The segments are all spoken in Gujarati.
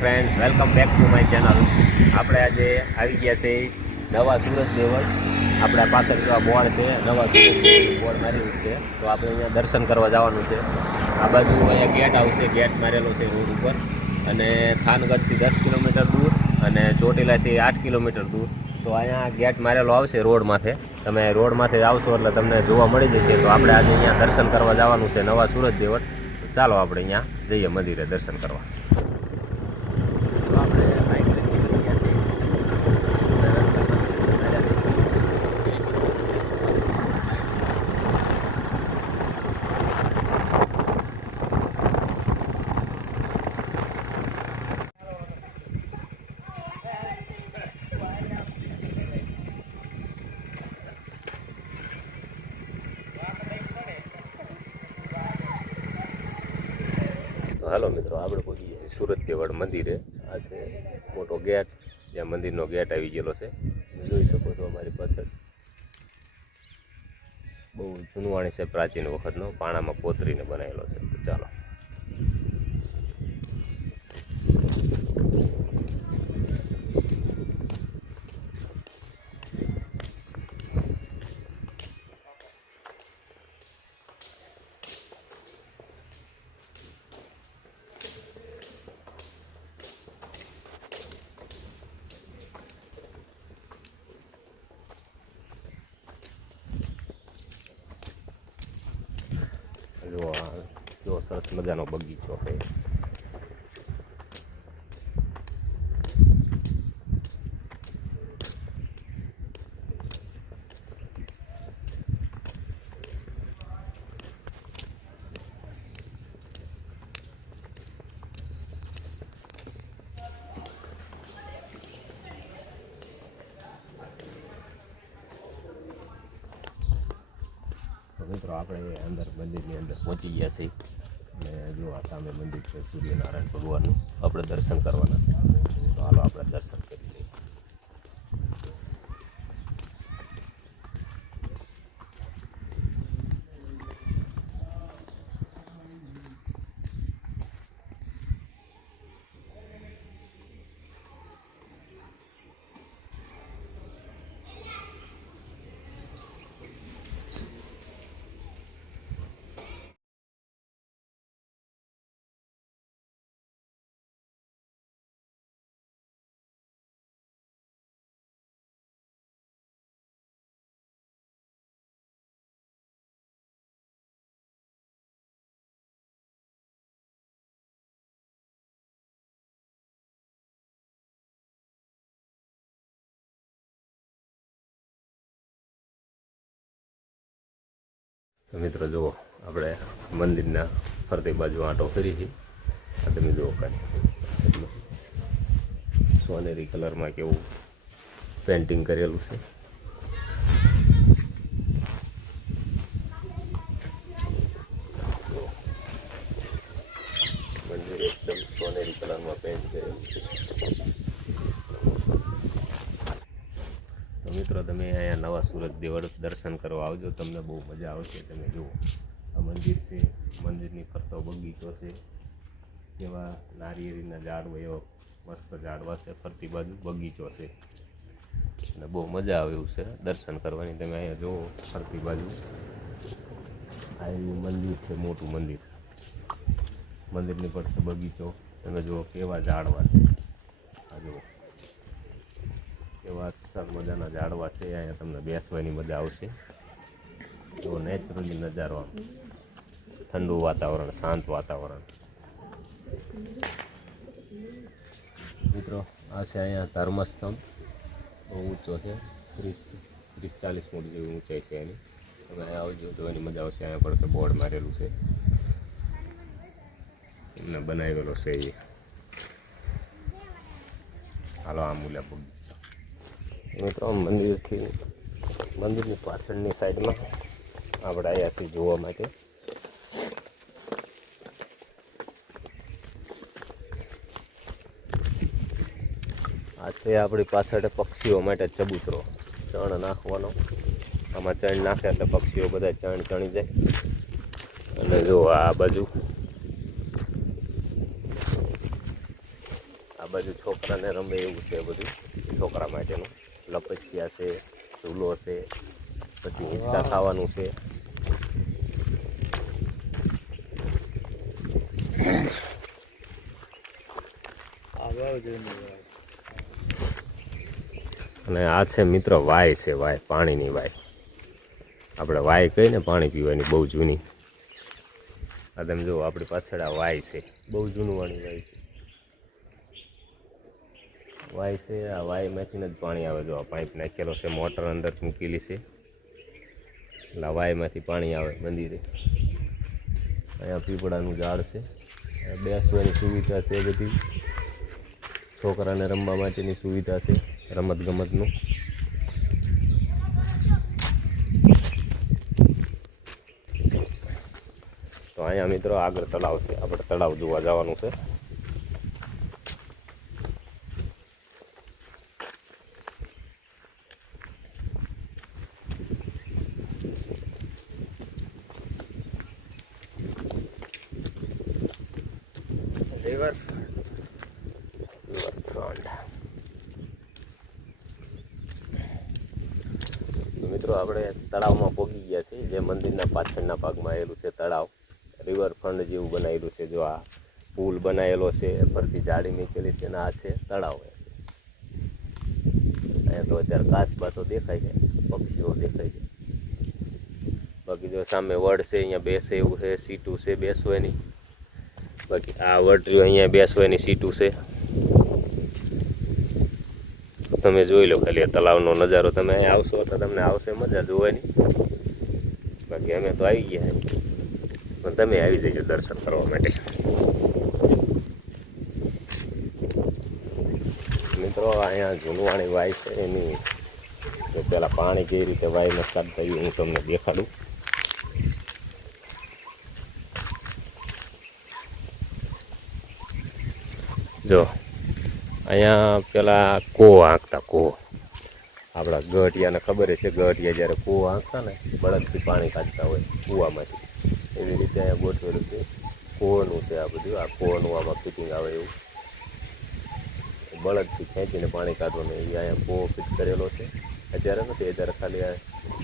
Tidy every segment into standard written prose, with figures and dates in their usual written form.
Friends, welcome back to my channel. આપણે આજે આવી ગયા છે નવા સુરત દેવળ. આપણા પાછળ જો બોર્ડ છે, નવા સુરત બોર્ડ મારેલું છે, તો આપણે અહીંયા દર્શન કરવા જવાનું છે. આ બાજુ અહીંયા ગેટ આવશે, ગેટ મારેલો છે રોડ ઉપર, અને થાનગઢથી 10 કિલોમીટર દૂર અને ચોટીલાથી 8 કિલોમીટર દૂર. તો અહીંયા ગેટ મારેલો આવશે રોડમાંથી. તમે રોડમાંથી આવશો એટલે તમને જોવા મળી જશે. તો આપણે આજે અહીંયા દર્શન કરવા જવાનું છે નવા સુરત દેવળ. ચાલો આપણે અહીંયા જઈએ મંદિરે દર્શન કરવા. હાલો મિત્રો, આપણે પહોંચી ગયા છીએ સુરત દેવળ મંદિરે. આ છે મોટો ગેટ, જ્યાં મંદિરનો ગેટ આવી ગયેલો છે. જોઈ શકો છો અમારી પાછળ બહુ જૂનવાણી છે, પ્રાચીન વખતનો, પાણામાં કોતરીને બનાવેલો છે. તો ચાલો. જો સરસ મજાનો બગીચો છે. મિત્રો, આપણે અંદર મંદિરની અંદર પહોંચી ગયા છીએ, અને જો આ સામે મંદિર છે સૂર્યનારાયણ ભગવાનનું. આપણે દર્શન કરવાના, તો હાલો આપણે દર્શન કરી લઈએ. તો મિત્રો જુઓ, આપણે મંદિરના ફરતી બાજુ આંટો ફરી છે. તમે જુઓ કાંઈ સોનેરી કલરમાં કેવું પેન્ટિંગ કરેલું છે. મંદિર એકદમ સોનેરી કલરમાં પેન્ટ કરેલું છે. મિત્રો, તમે અહીંયા નવા સુરત દેવળ દર્શન કરવા આવજો, તમને બહુ મજા આવશે. તમે જુઓ, આ મંદિર છે, મંદિરની ફરતો બગીચો છે, જેવા નારિયેળીના ઝાડવા, એવા મસ્ત ઝાડવા છે, ફરતી બાજુ બગીચો છે, અને બહુ મજા આવે એવું છે દર્શન કરવાની. તમે અહીંયા જુઓ ફરતી બાજુ આ મંદિર છે, મોટું મંદિર, મંદિરની ફરતે બગીચો. તમે જુઓ કેવા ઝાડવા છે, આ જુઓ એવા સરસ મજાના ઝાડવા છે. અહીંયા તમને બેસવાની મજા આવશે. એવો નેચરલી નજારો, ઠંડુ વાતાવરણ, શાંત વાતાવરણ. મિત્રો, આ છે અહીંયા ધર્મસ્તંભ, બહુ ઊંચો છે, 30-40 ફૂટ જેવી ઊંચાઈ છે એની. તમે અહીંયા આવજો, જોવાની મજા આવશે. અહીંયા પણ બોર્ડ મારેલું છે, એમને બનાવેલો છે એ. હાલો આ મૂલ્યા બગીચો. મિત્રો, મંદિરની પાછળની સાઈડમાં આપણે આવ્યા છીએ જોવા માટે. આ છે આપણી પાછળ પક્ષીઓ માટે ચબૂતરો, ચણ નાખવાનો. આમાં ચણ નાખે એટલે પક્ષીઓ બધા ચણ ચણી જાય. અને જો આ બાજુ બાજુ છોકરાને રમે એવું છે બધું, છોકરા માટેનું. લપસિયા છે, ઝૂલો છે, પછી હિંચકા ખાવાનું છે. અને આ છે મિત્રો વાય છે, વાય પાણીની વાય. આપણે વાય કહીને પાણી પીવાની, બહુ જૂની. આ તમે જુઓ આપણી પાછળ આ વાય છે, બહુ જૂનું વાળી વાય છે. વાય છે, આ વાયમાંથી જ પાણી આવે. જો આ પાઇપ નાખેલો છે, મોટર અંદર મૂકેલી છે, એટલે આ વાયમાંથી પાણી આવે મંદિરે. અહીંયા પીપળાનું ઝાડ છે, બેસવાની સુવિધા છે બધી, છોકરાને રમવા માટેની સુવિધા છે, રમત ગમતનું. તો અહીંયા મિત્રો આગળ તળાવ છે, આપણે તળાવ જોવા જવાનું છે. રિવરફ્રન્ટ. તો મિત્રો આપણે તળાવમાં પહોંચી ગયા છીએ, જે મંદિરના પાછળના ભાગમાં આવેલું છે તળાવ. રિવરફ્રન્ટ જેવું બનાવેલું છે. જો આ પુલ બનાવેલો છે, ફરતી જાળી મૂકેલી છે, અને આ છે તળાવ. અહીંયા તો અત્યારે કાચબા તો દેખાય છે, પક્ષીઓ દેખાય છે. બાકી જો સામે વડ છે, અહીંયા બેસે એવું છે, સીટું છે બેસવાની. બાકી આ વડ અહીંયા બેસવાની સીટું છે. તમે જોઈ લો ખાલી તળાવનો નજારો. તમે અહીંયા આવશો એટલે તમને આવશે મજા જોવાની. બાકી અમે તો આવી ગયા, પણ તમે આવી જજો દર્શન કરવા માટે. મિત્રો અહીંયા જૂનવાણી વાય છે, એની પહેલાં પાણી કેવી રીતે વાયમાં કાઢતા હું તમને દેખાડું. જો અહીંયા પેલા કો આંકતા, કો આપણા ગઢિયાને ખબર છે, ગઢિયા જ્યારે કો આંકતા ને બળદથી પાણી કાઢતા હોય કૂવામાંથી, એવી રીતે અહીંયા ગોઠવેલું છે. કોનું છે આ બધું, આ કોનું આમાં ફિટિંગ આવે એવું, બળદથી ખેંચીને પાણી કાઢવાનું. એ અહીંયા કો ફિટ કરેલો છે. અત્યારે નથી, અત્યારે ખાલી આ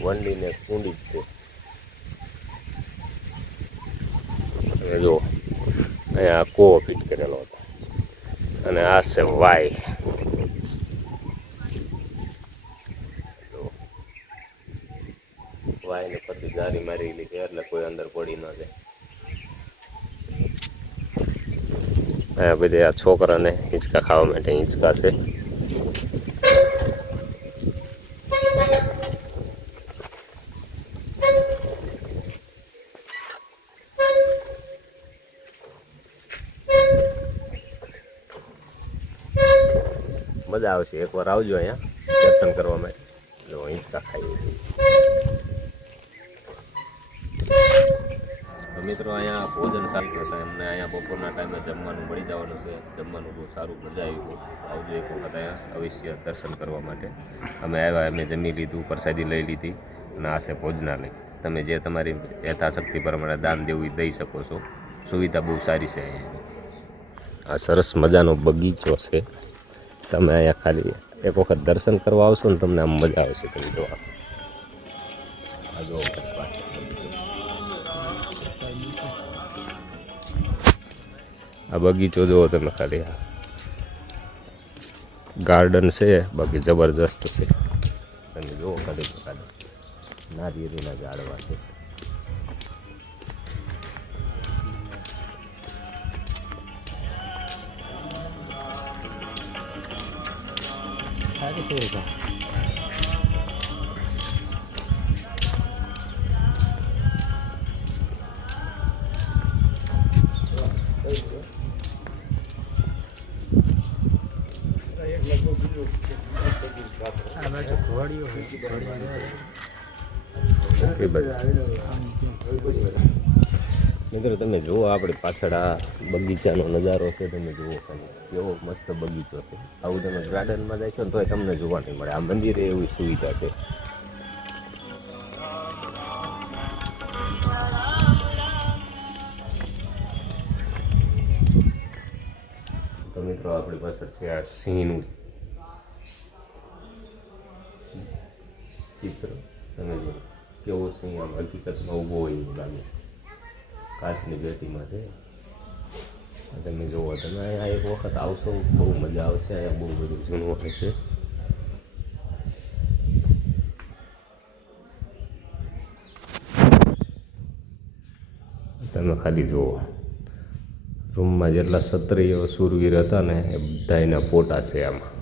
વંડીને કુંડી જ છે. જો અહીંયા કો ફિટ કરેલો હતો, અને આ છે વાય. વાયને પછી જારી મારેલી છે, એટલે કોઈ અંદર પડી ન જાય. અહીંયા બધે આ છોકરાને હિંચકા ખાવા માટે હિંચકા છે. મજા આવશે, એકવાર આવજો અહીંયા દર્શન કરવા માટે. જો હિંચકા ખાઈએ. તો મિત્રો અહીંયા ભોજન સારું હતા એમને. અહીંયા બપોરના ટાઈમે જમવાનું મળી જવાનું છે. જમવાનું બહુ સારું, મજા આવી ગયું. આવજો એક વખત અહીંયા અવશ્ય દર્શન કરવા માટે. અમે આવ્યા, અમે જમી લીધું, પ્રસાદી લઈ લીધી, અને આ છે ભોજનાલય. તમે જે તમારી યથાશક્તિ પ્રમાણે દાન દેવું એ દઈ શકો છો. સુવિધા બહુ સારી છે અહીંયા. આ સરસ મજાનો બગીચો છે. તમે અહીંયા ખાલી એક વખત દર્શન કરવા આવશો ને તમને આમ મજા આવશે. તમે જોવા આ જો આ બગીચો જુઓ તમે ખાલી. આ ગાર્ડન છે, બાકી જબરજસ્ત છે. તમે જુઓ ખાલી નારિયેળીના ઝાડવા છે. મિત્રો તમે જુઓ આપણી પાછળ આ બગીચાનો નજારો છે. તમે જુઓ ખાલી કેવો મસ્ત બગીચો છે. આવું તમે ગાર્ડનમાં જાય છો ને તોય તમને જોવા નહીં મળે. આ મંદિરે એવી સુવિધા છે. તો મિત્રો મિત્રો આપણી પાછળ છે આ સિંહનું ચિત્ર. તમે જો કેવો સિંહ આમ હકીકતમાં ઊભો હોય એવું લાગે, કાચની પેટીમાં છે. તમે જુઓ, તમે અહીંયા એક વખત આવશો, બહુ મજા આવશે. અહીંયા બહુ બધું જૂનું હશે. તમે ખાલી જુઓ, રૂમમાં જેટલા ક્ષત્રિય શૂરવીર હતા ને એ બધા એના ફોટા છે આમાં.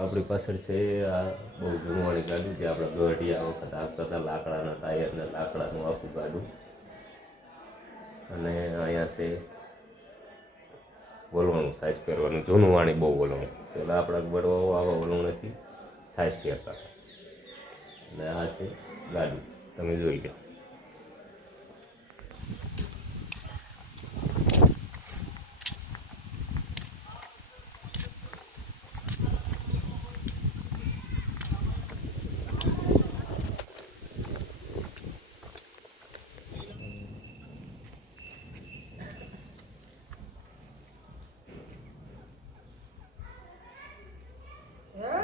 આપણી પાછળ છે આ બહુ જૂનવાળી ગાડી, જે આપણે ગઢિયા વખત આપતા હતા, લાકડાના ટાયર ને લાકડાનું આખું ગાડું. અને અહીંયા છે વલણું, સાઈઝ પહેરવાનું, જૂનું વાણી બહુ વલણું. પહેલાં આપણા બળવાઓ આવા વલણથી સાઈઝ પહેરતા. અને આ છે ગાડી, તમે જોઈ લો.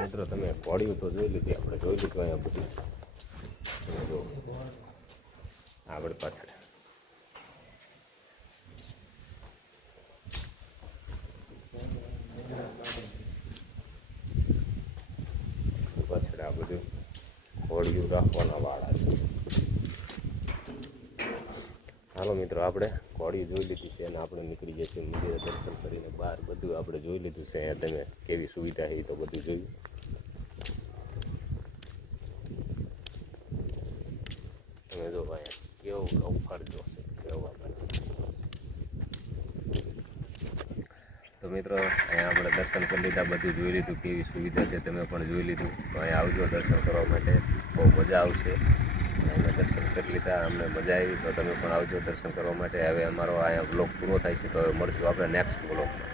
મિત્રો તમે ઘોડિયું તો જોઈ લીધી, આપણે જોઈ લીધું અહીંયા બધું. તમે જો આપણે પાછળ પાછળ આ બધું ઘોડિયું રાખવાના વાળા છે. હાલો મિત્રો, આપણે ઘોડી જોઈ લીધી છે અને આપણે નીકળી જઈશું મંદિરે દર્શન કરીને બહાર. બધું આપણે જોઈ લીધું છે. અહીંયા તમે કેવી સુવિધા છે એ તો બધું જોયું. તમે જો અહીંયા કેવું ગૌફાળજો છે કહેવા માટે. તો મિત્રો, અહીંયા આપણે દર્શન કરી લીધા, બધું જોઈ લીધું, કેવી સુવિધા છે તમે પણ જોઈ લીધું. તો અહીંયા આવજો દર્શન કરવા માટે, બહુ મજા આવશે. અમે દર્શન કરી લીધા, અમને મજા આવી. તો તમે પણ આવજો દર્શન કરવા માટે. હવે અમારો અહીંયા બ્લોગ પૂરો થાય છે, તો હવે મળશું આપણે નેક્સ્ટ બ્લોગમાં.